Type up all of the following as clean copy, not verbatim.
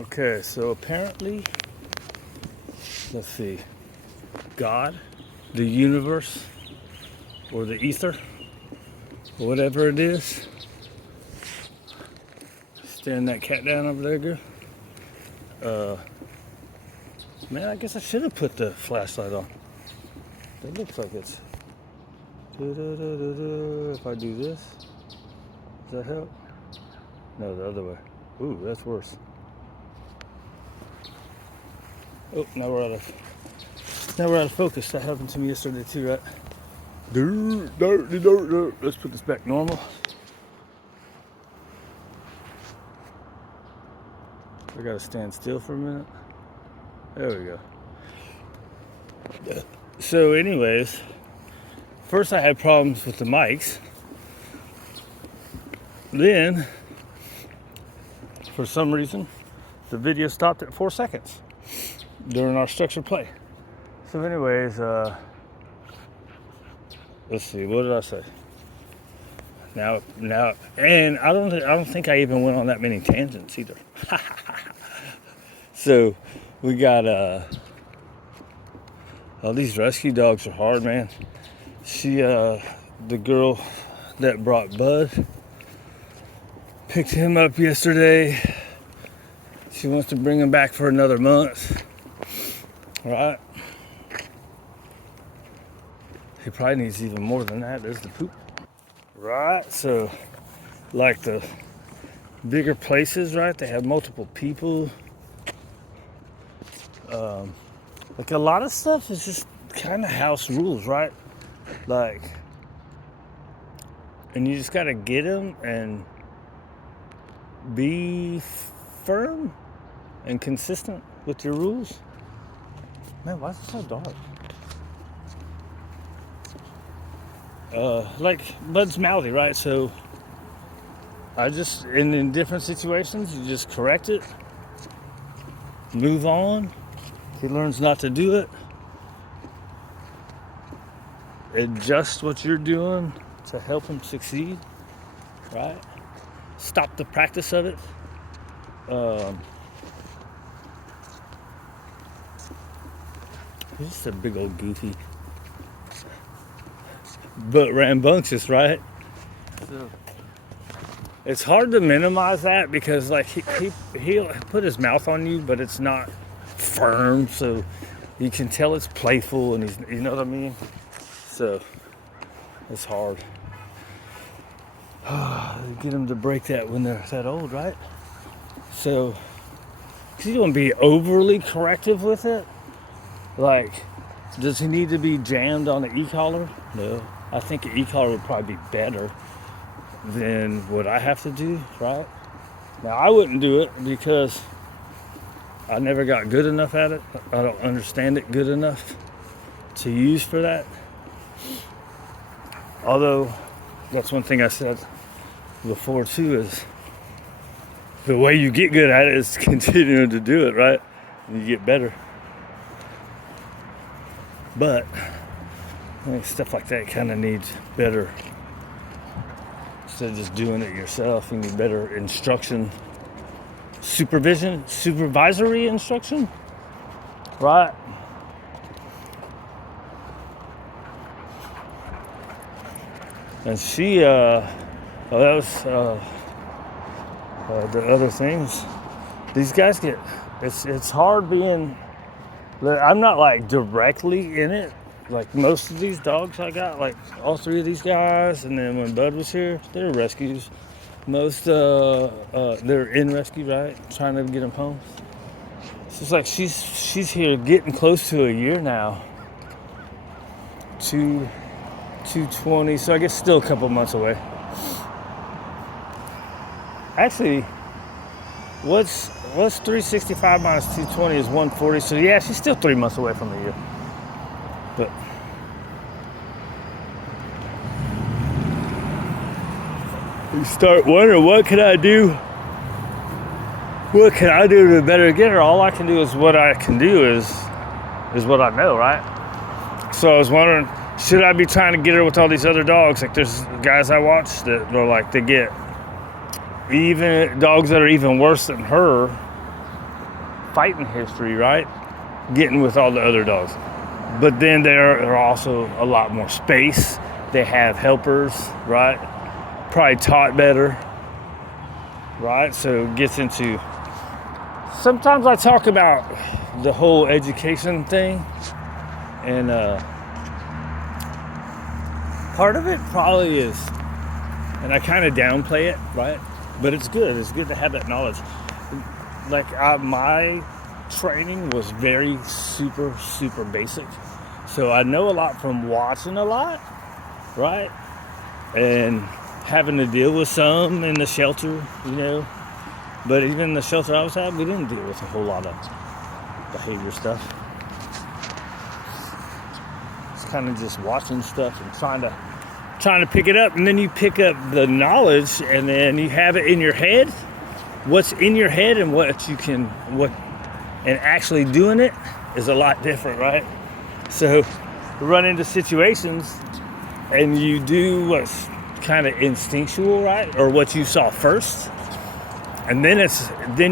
Okay, so apparently, let's see, God, the universe, or the ether, whatever it is. Staring that cat down over there, girl. Man, I guess I should have put the flashlight on. It looks like it's. If I do this, does that help? No, the other way. Ooh, that's worse. Oh, now we're out of focus. That happened to me yesterday too, right? Let's put this back normal. I gotta stand still for a minute. There we go. So anyways, first I had problems with the mics. Then, for some reason, the video stopped at 4 seconds during our structured play. So anyways, let's see, what did I say? Now, and I don't think I even went on that many tangents either. So, we got, oh, these rescue dogs are hard, man. She, the girl that brought Bud, picked him up yesterday. She wants to bring him back for another month, right? He probably needs even more than that. There's the poop. Right, so like the bigger places, right, they have multiple people. Like a lot of stuff is just kind of house rules, right? Like, and you just gotta get them and be firm and consistent with your rules. Man, why is it so dark? Like Bud's mouthy, right? So I just, in different situations, you just correct it, move on. He learns not to do it. Adjust what you're doing to help him succeed, right? Stop the practice of it. He's just a big old goofy. But rambunctious, right? So it's hard to minimize that because like he'll put his mouth on you, but it's not firm, so you can tell it's playful, and he's, you know what I mean? So it's hard. Get them to break that when they're that old, right? So you don't want to be overly corrective with it. Like, does he need to be jammed on an e-collar? No. I think an e-collar would probably be better than what I have to do, right? Now, I wouldn't do it because I never got good enough at it. I don't understand it good enough to use for that. Although, that's one thing I said before too, is the way you get good at it is continuing to do it, right? And you get better. But I think stuff like that kind of needs better. Instead of just doing it yourself, you need better instruction, supervisory instruction, right? And she, that was the other things. These guys get, it's hard being, I'm not like directly in it. Like most of these dogs I got, like all three of these guys, and then when Bud was here, they're rescues. Most, they're in rescue, right? Trying to get them home. So it's like she's here getting close to a year now. 220, so I guess still a couple months away. Actually, what's 365 minus 220 is 140, so yeah, she's still 3 months away from a year. But you start wondering, what can I do? What can I do to better get her? All I can do is what I can do is what I know, right? So I was wondering, should I be trying to get her with all these other dogs? Like there's guys I watch that are like, they get even dogs that are even worse than her, fighting history, right? Getting with all the other dogs. But then there are also a lot more space. They have helpers, right? Probably taught better, right? So it gets into, sometimes I talk about the whole education thing, and part of it probably is, and I kind of downplay it, right? But it's good. It's good to have that knowledge. Like my training was very super basic. So I know a lot from watching a lot, right? And having to deal with some in the shelter, you know. But even in the shelter I was at, we didn't deal with a whole lot of behavior stuff. It's kind of just watching stuff and trying to pick it up, and then you pick up the knowledge, and then you have it in your head. What's in your head and and actually doing it is a lot different, right? So you run into situations and you do what's kind of instinctual, right? Or what you saw first. And then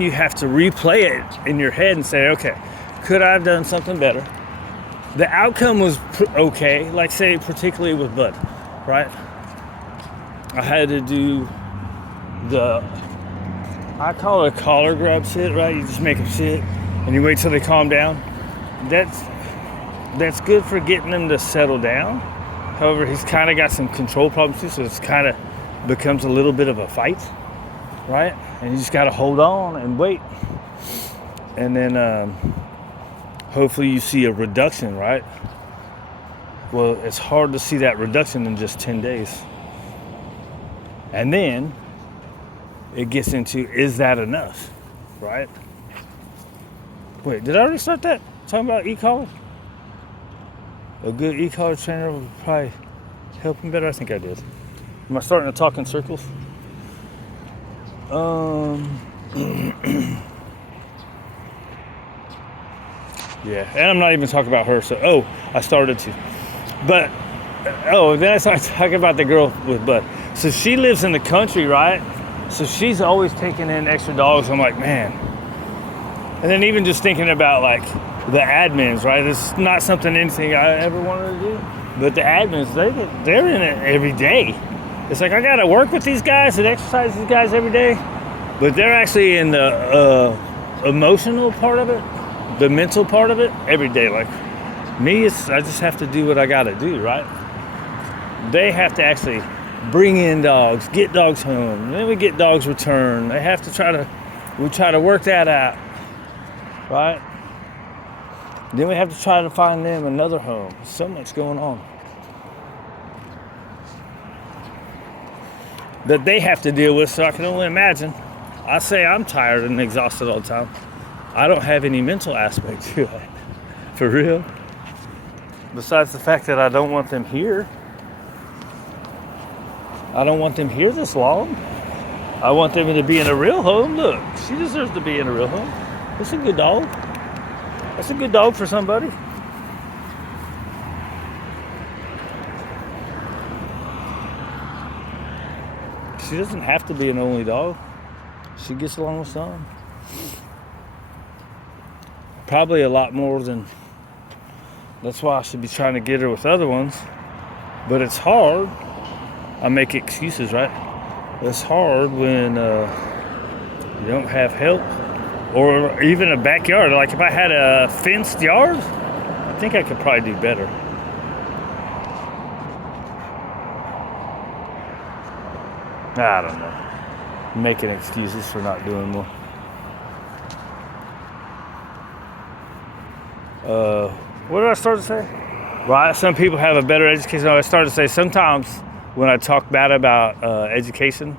you have to replay it in your head and say, okay, could I have done something better? The outcome was okay, like say particularly with Bud, right? I had to do I call it a collar grab sit, right? You just make them sit and you wait till they calm down. That's good for getting them to settle down. However, he's kind of got some control problems too, so it's kind of becomes a little bit of a fight, right? And you just got to hold on and wait. And then hopefully you see a reduction, right? Well, it's hard to see that reduction in just 10 days. And then it gets into, is that enough, right? Wait, did I already start that? Talking about e-collar? A good e-collar trainer would probably help him better. I think I did. Am I starting to talk in circles? Yeah, and I'm not even talking about her, so, I started to. But, then I started talking about the girl with Bud. So she lives in the country, right? So she's always taking in extra dogs. I'm like, man. And then even just thinking about, like, the admins, right? It's not anything I ever wanted to do. But the admins, they're in it every day. It's like, I got to work with these guys and exercise these guys every day. But they're actually in the emotional part of it, the mental part of it, every day. Like me, I just have to do what I got to do, right? They have to actually bring in dogs, get dogs home. Then we get dogs returned. They have to we try to work that out, right? Then we have to try to find them another home. So much going on that they have to deal with, so I can only imagine. I say I'm tired and exhausted all the time. I don't have any mental aspect to it, for real. Besides the fact that I don't want them here. I don't want them here this long. I want them to be in a real home. Look, she deserves to be in a real home. That's a good dog. That's a good dog for somebody. She doesn't have to be an only dog. She gets along with some. Probably a lot more than. That's why I should be trying to get her with other ones. But it's hard. I make excuses, right? It's hard when you don't have help. Or even a backyard. Like if I had a fenced yard, I think I could probably do better. I don't know. Making excuses for not doing more. What did I start to say? Right, some people have a better education. I started to say sometimes when I talk bad about education,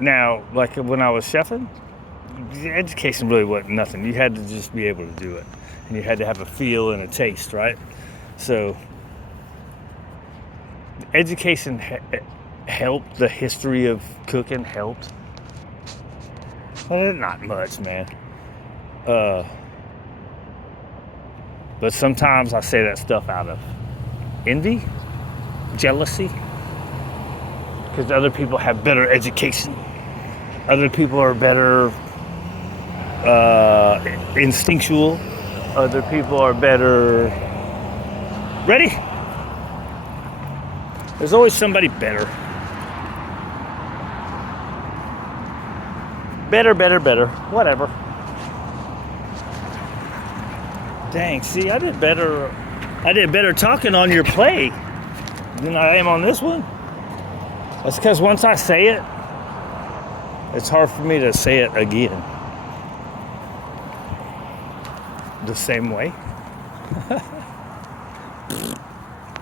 now, like when I was chefing, education really wasn't nothing. You had to just be able to do it. And you had to have a feel and a taste, right? So, education helped. The history of cooking helped. Well, not much, man. But sometimes I say that stuff out of envy, jealousy, because other people have better education. Other people are better instinctual. Other people are better. Ready? There's always somebody better. Better. Whatever. Dang, see, I did better talking on your play than I am on this one. That's because once I say it, it's hard for me to say it again. The same way.